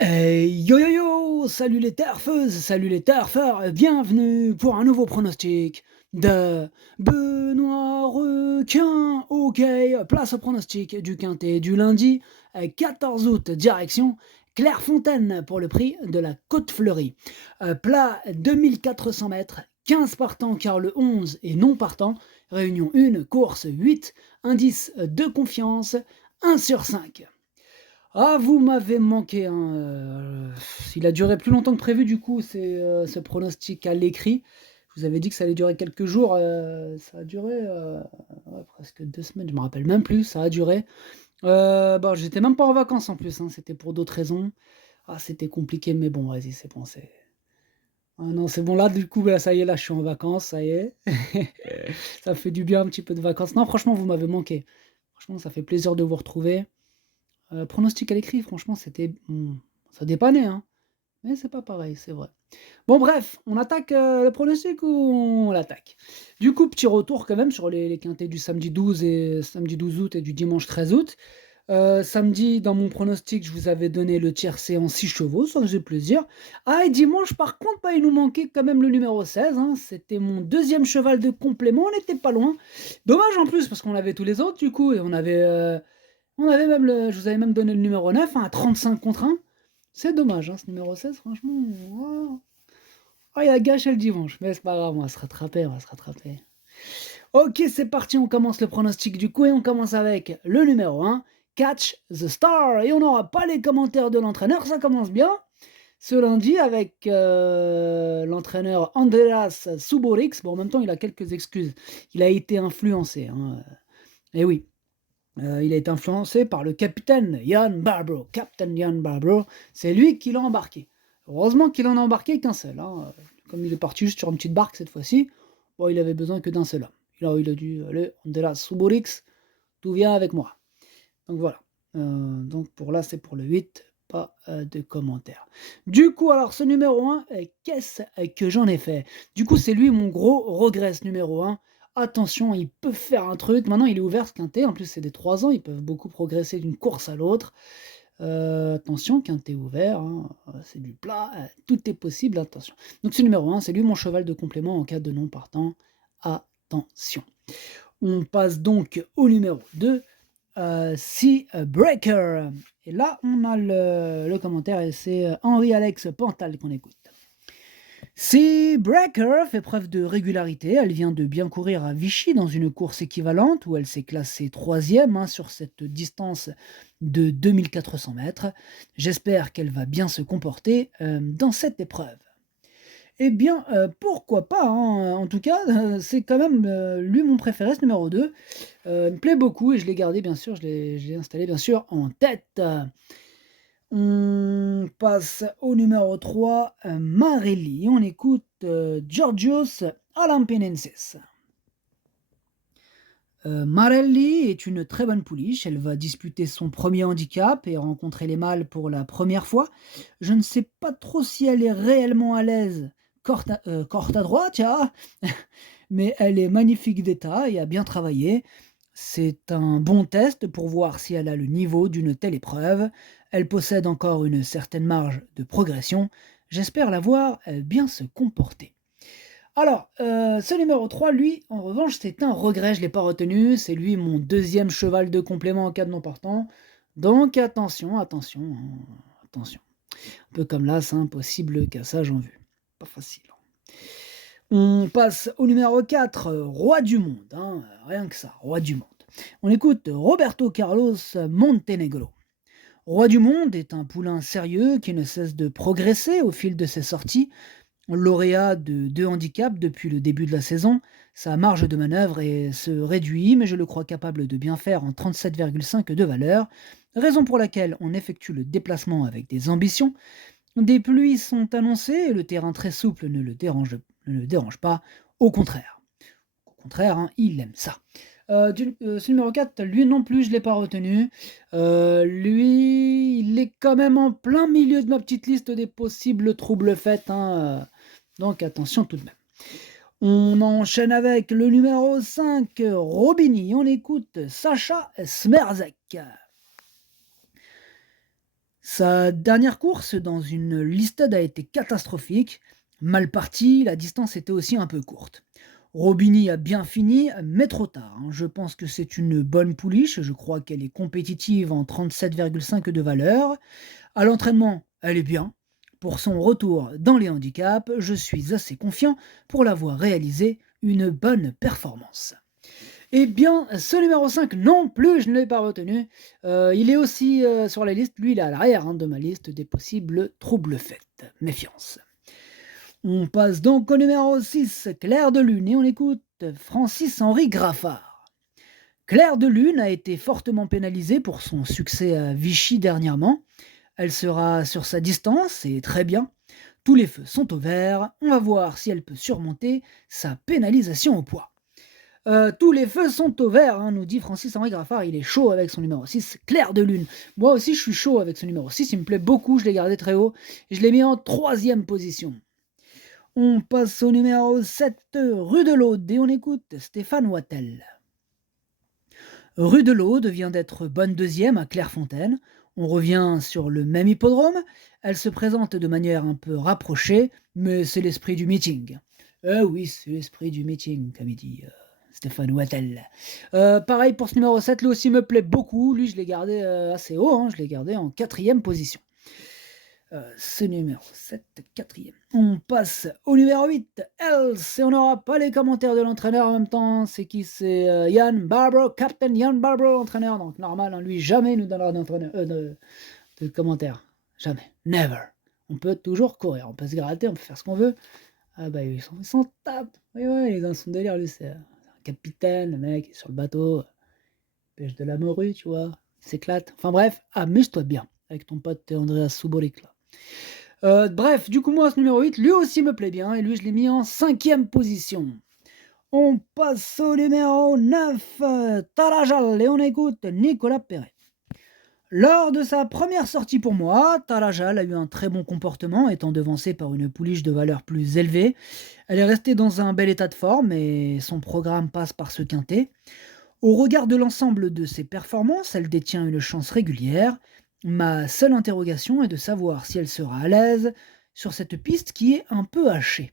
Yo yo yo! Salut les turfeuses, salut les turfeurs, bienvenue pour un nouveau pronostic de Benoît Requin. OK, place au pronostic du quintet du lundi 14 août, direction Clairefontaine pour le prix de la Côte Fleurie. Plat 2400 mètres, 15 partants car le 11 est non partant, réunion 1, course 8, indice de confiance 1 sur 5. Ah, vous m'avez manqué, hein, il a duré plus longtemps que prévu du coup, ce pronostic à l'écrit. Je vous avais dit que ça allait durer quelques jours, ça a duré, ouais, presque 2 semaines, je me rappelle même plus, ça a duré. Bah, j'étais même pas en vacances en plus, hein, c'était pour d'autres raisons. Ah, c'était compliqué, mais bon, vas-y, c'est bon, ah non, c'est bon là, du coup, là, ça y est, là, je suis en vacances, ça y est. Ça fait du bien un petit peu de vacances. Non, franchement, vous m'avez manqué. Franchement, ça fait plaisir de vous retrouver. Pronostic à l'écrit, franchement, ça dépannait, hein, mais c'est pas pareil, c'est vrai. Bon bref, on attaque, le pronostic ou on l'attaque? Du coup, petit retour quand même sur les quintets du samedi 12 août et du dimanche 13 août. Samedi, dans mon pronostic, je vous avais donné le tiercé en 6 chevaux, ça faisait plaisir. Ah et dimanche, par contre, bah, il nous manquait quand même le numéro 16, hein, c'était mon deuxième cheval de complément, on n'était pas loin. Dommage en plus parce qu'on avait tous les autres du coup et on avait même je vous avais même donné le numéro 9, hein, à 35 contre 1. C'est dommage, hein, ce numéro 16, franchement. Oh, oh, il a gâché le dimanche. Mais c'est pas grave, on va se rattraper, on va se rattraper. Ok, c'est parti, on commence le pronostic du coup et on commence avec le numéro 1, Catch the Star. Et on n'aura pas les commentaires de l'entraîneur, ça commence bien. Ce lundi avec l'entraîneur Andreas Suborix. Bon, en même temps, il a quelques excuses. Il a été influencé, hein. Et oui, il a été influencé par le capitaine Jan Barbro. Captain Jan Barbro, c'est lui qui l'a embarqué. Heureusement qu'il en a embarqué qu'un seul, hein. Comme il est parti juste sur une petite barque cette fois-ci, bon, il avait besoin que d'un seul homme. Il a dit, allez, Andela Suborix, tout vient avec moi. Donc voilà. Donc pour là, c'est pour le 8, pas de commentaires. Du coup, alors ce numéro 1, qu'est-ce que j'en ai fait? Du coup, c'est lui mon gros regret, ce numéro 1. Attention, il peut faire un truc. Maintenant, il est ouvert ce quintet. En plus, c'est des 3 ans. Ils peuvent beaucoup progresser d'une course à l'autre. Attention, quintet ouvert, hein, c'est du plat. Tout est possible, attention. Donc, ce numéro 1, c'est lui mon cheval de complément en cas de non partant. Attention. On passe donc au numéro 2. Sea Breaker. Et là, on a le commentaire et c'est Henri-Alex Pantal qu'on écoute. Sea Breaker fait preuve de régularité. Elle vient de bien courir à Vichy dans une course équivalente où elle s'est classée 3e, hein, sur cette distance de 2400 mètres. J'espère qu'elle va bien se comporter dans cette épreuve. Eh bien, pourquoi pas, hein, en tout cas, c'est quand même lui mon préféré, ce numéro 2. Il me plaît beaucoup et je l'ai gardé bien sûr, je l'ai installé bien sûr en tête. On passe au numéro 3, Marelli. On écoute Georgios Alampinensis. Marelli est une très bonne pouliche. Elle va disputer son premier handicap et rencontrer les mâles pour la première fois. Je ne sais pas trop si elle est réellement à l'aise corte à droite, ah, mais elle est magnifique d'état et a bien travaillé. C'est un bon test pour voir si elle a le niveau d'une telle épreuve. Elle possède encore une certaine marge de progression. J'espère la voir bien se comporter. Alors, ce numéro 3, lui, en revanche, c'est un regret, je ne l'ai pas retenu. C'est lui mon deuxième cheval de complément en cas de non partant. Donc attention, attention, hein, attention. Un peu comme là, c'est impossible cassage en vue. Pas facile. On passe au numéro 4, roi du monde, hein, rien que ça, roi du monde. On écoute Roberto Carlos Montenegro. Roi du monde est un poulain sérieux qui ne cesse de progresser au fil de ses sorties. Lauréat de 2 handicaps depuis le début de la saison, sa marge de manœuvre se réduit, mais je le crois capable de bien faire en 37,5 de valeur, raison pour laquelle on effectue le déplacement avec des ambitions. Des pluies sont annoncées et le terrain très souple ne le dérange pas, au contraire. Au contraire, hein, il aime ça. Ce numéro 4, lui non plus, je ne l'ai pas retenu. Lui, il est quand même en plein milieu de ma petite liste des possibles troubles faits, hein, donc attention tout de même. On enchaîne avec le numéro 5, Robini. On écoute Sacha Smerzek. Sa dernière course dans une listade a été catastrophique. Mal parti, la distance était aussi un peu courte. Robini a bien fini, mais trop tard, hein. Je pense que c'est une bonne pouliche, je crois qu'elle est compétitive en 37,5 de valeur. À l'entraînement, elle est bien. Pour son retour dans les handicaps, je suis assez confiant pour l'avoir réalisé une bonne performance. Eh bien, ce numéro 5 non plus, je ne l'ai pas retenu. Il est aussi, sur la liste, lui il est à l'arrière, hein, de ma liste des possibles troubles faits. Méfiance. On passe donc au numéro 6, Clair de Lune, et on écoute Francis-Henri Graffard. Clair de Lune a été fortement pénalisée pour son succès à Vichy dernièrement. Elle sera sur sa distance, et très bien. Tous les feux sont au vert, on va voir si elle peut surmonter sa pénalisation au poids. Tous les feux sont au vert, hein, nous dit Francis-Henri Graffard, il est chaud avec son numéro 6, Clair de Lune. Moi aussi je suis chaud avec ce numéro 6, il me plaît beaucoup, je l'ai gardé très haut, et je l'ai mis en troisième position. On passe au numéro 7, Rue de l'Aude, et on écoute Stéphane Wattel. Rue de l'Aude vient d'être bonne deuxième à Clairefontaine. On revient sur le même hippodrome. Elle se présente de manière un peu rapprochée, mais c'est l'esprit du meeting. Oui, c'est l'esprit du meeting, comme il dit Stéphane Wattel. Pareil pour ce numéro 7, lui aussi me plaît beaucoup. Lui, je l'ai gardé assez haut, hein, je l'ai gardé en quatrième position. Ce numéro 7, quatrième. On passe au numéro 8, Else, et on n'aura pas les commentaires de l'entraîneur en même temps. C'est qui? C'est Ian Barbro, Captain Ian Barbro, l'entraîneur. Donc normal, hein, lui jamais nous donnera de commentaires. Jamais. Never. On peut toujours courir, on peut se gratter, on peut faire ce qu'on veut. Ah bah ils s'en tapent. Oui, ouais, il est dans son délire, lui, c'est un capitaine, le mec, il est sur le bateau, pêche de la morue, tu vois, il s'éclate. Enfin bref, amuse-toi bien avec ton pote Andreas Suborik là. Bref, du coup, moi, ce numéro 8, lui aussi me plaît bien, et lui, je l'ai mis en cinquième position. On passe au numéro 9, Tarajal, et on écoute Nicolas Perret. Lors de sa première sortie pour moi, Tarajal a eu un très bon comportement, étant devancée par une pouliche de valeur plus élevée. Elle est restée dans un bel état de forme, et son programme passe par ce quintet. Au regard de l'ensemble de ses performances, elle détient une chance régulière. Ma seule interrogation est de savoir si elle sera à l'aise sur cette piste qui est un peu hachée.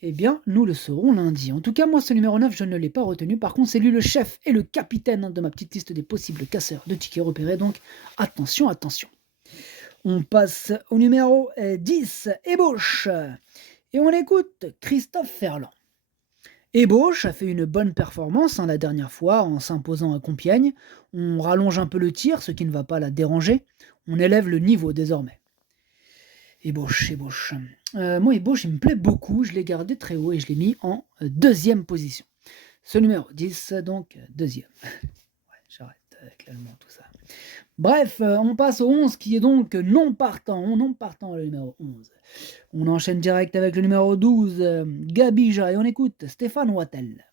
Eh bien, nous le saurons lundi. En tout cas, moi, ce numéro 9, je ne l'ai pas retenu. Par contre, c'est lui le chef et le capitaine, hein, de ma petite liste des possibles casseurs de tickets repérés. Donc, attention, attention. On passe au numéro 10, Ébauche. Et on écoute Christophe Ferland. Ébauche a fait une bonne performance, hein, la dernière fois en s'imposant à Compiègne. On rallonge un peu le tir, ce qui ne va pas la déranger. On élève le niveau désormais. Ébauche, Ébauche. Moi, Ébauche, il me plaît beaucoup. Je l'ai gardé très haut et je l'ai mis en deuxième position. Ce numéro 10, donc deuxième. Ouais, j'arrête avec l'allemand, tout ça. Bref, on passe au 11 qui est donc non partant. Non partant, le numéro 11. On enchaîne direct avec le numéro 12, Gabija, et on écoute Stéphane Wattel.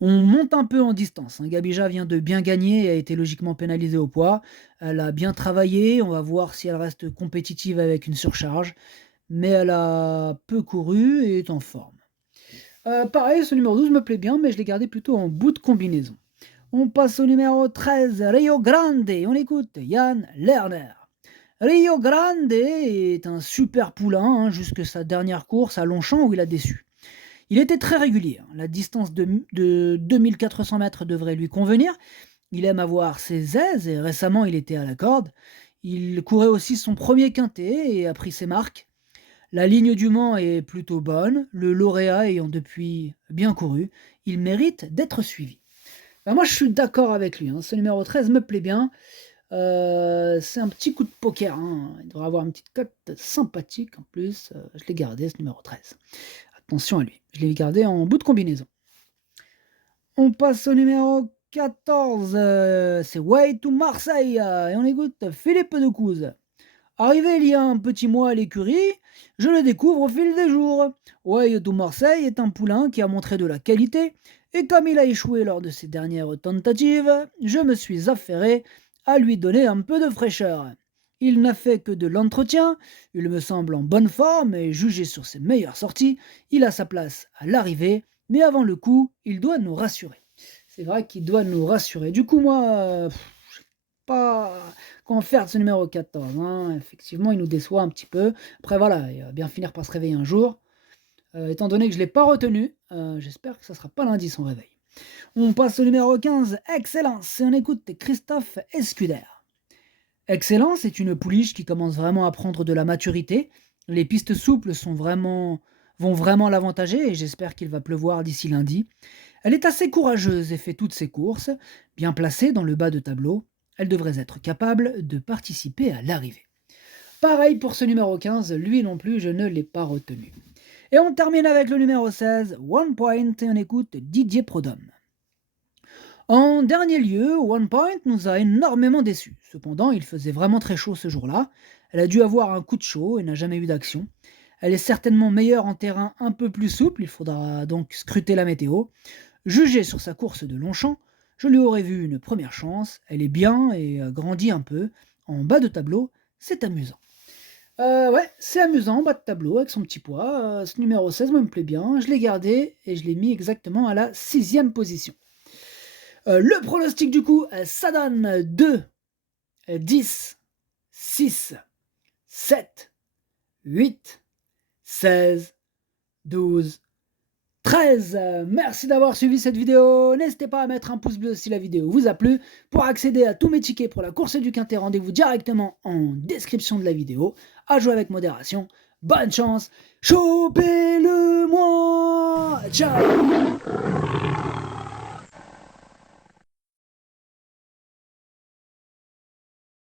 On monte un peu en distance, hein. Gabija vient de bien gagner et a été logiquement pénalisée au poids. Elle a bien travaillé, on va voir si elle reste compétitive avec une surcharge, mais elle a peu couru et est en forme. Pareil, ce numéro 12 me plaît bien, mais je l'ai gardé plutôt en bout de combinaison. On passe au numéro 13, Rio Grande, et on écoute Yann Lerner. Rio Grande est un super poulain, hein, jusque sa dernière course à Longchamp où il a déçu. Il était très régulier, hein. La distance de 2400 mètres devrait lui convenir. Il aime avoir ses aises et récemment il était à la corde. Il courait aussi son premier quintet et a pris ses marques. La ligne du Mans est plutôt bonne, le lauréat ayant depuis bien couru, il mérite d'être suivi. Ben moi je suis d'accord avec lui, hein. Ce numéro 13 me plaît bien. C'est un petit coup de poker, hein. Il devrait avoir une petite cote sympathique en plus. Je l'ai gardé ce numéro 13. Attention à lui, je l'ai gardé en bout de combinaison. On passe au numéro 14, c'est Way to Marseille, et on écoute Philippe Decouze. Arrivé il y a un petit mois à l'écurie, je le découvre au fil des jours. Way to Marseille est un poulain qui a montré de la qualité, et comme il a échoué lors de ses dernières tentatives, je me suis affairé à lui donner un peu de fraîcheur. Il n'a fait que de l'entretien, il me semble en bonne forme et jugé sur ses meilleures sorties, il a sa place à l'arrivée, mais avant le coup, il doit nous rassurer. C'est vrai qu'il doit nous rassurer. Du coup, moi, pas quoi en faire de ce numéro 14, hein. Effectivement, il nous déçoit un petit peu. Après voilà, il va bien finir par se réveiller un jour. Étant donné que je ne l'ai pas retenu, j'espère que ça sera pas lundi son réveil. On passe au numéro 15, Excellence, et on écoute Christophe Escuder. Excellence est une pouliche qui commence vraiment à prendre de la maturité. Les pistes souples vont vraiment l'avantager et j'espère qu'il va pleuvoir d'ici lundi. Elle est assez courageuse et fait toutes ses courses. Bien placée dans le bas de tableau, elle devrait être capable de participer à l'arrivée. Pareil pour ce numéro 15, lui non plus, je ne l'ai pas retenu. Et on termine avec le numéro 16, One Point, et on écoute Didier Prodhomme. En dernier lieu, One Point nous a énormément déçus. Cependant, il faisait vraiment très chaud ce jour-là. Elle a dû avoir un coup de chaud et n'a jamais eu d'action. Elle est certainement meilleure en terrain un peu plus souple, il faudra donc scruter la météo. Jugée sur sa course de Longchamp, je lui aurais vu une première chance. Elle est bien et grandit un peu. En bas de tableau, c'est amusant. Ouais, c'est amusant, en bas de tableau, avec son petit poids. Ce numéro 16 me plaît bien. Je l'ai gardé et je l'ai mis exactement à la 6e position. Le pronostic du coup, ça donne 2, 10, 6, 7, 8, 16, 12, 13. Merci d'avoir suivi cette vidéo. N'hésitez pas à mettre un pouce bleu si la vidéo vous a plu. Pour accéder à tous mes tickets pour la course du Quintet, rendez-vous directement en description de la vidéo. À jouer avec modération. Bonne chance. Chopez-le moi. Ciao.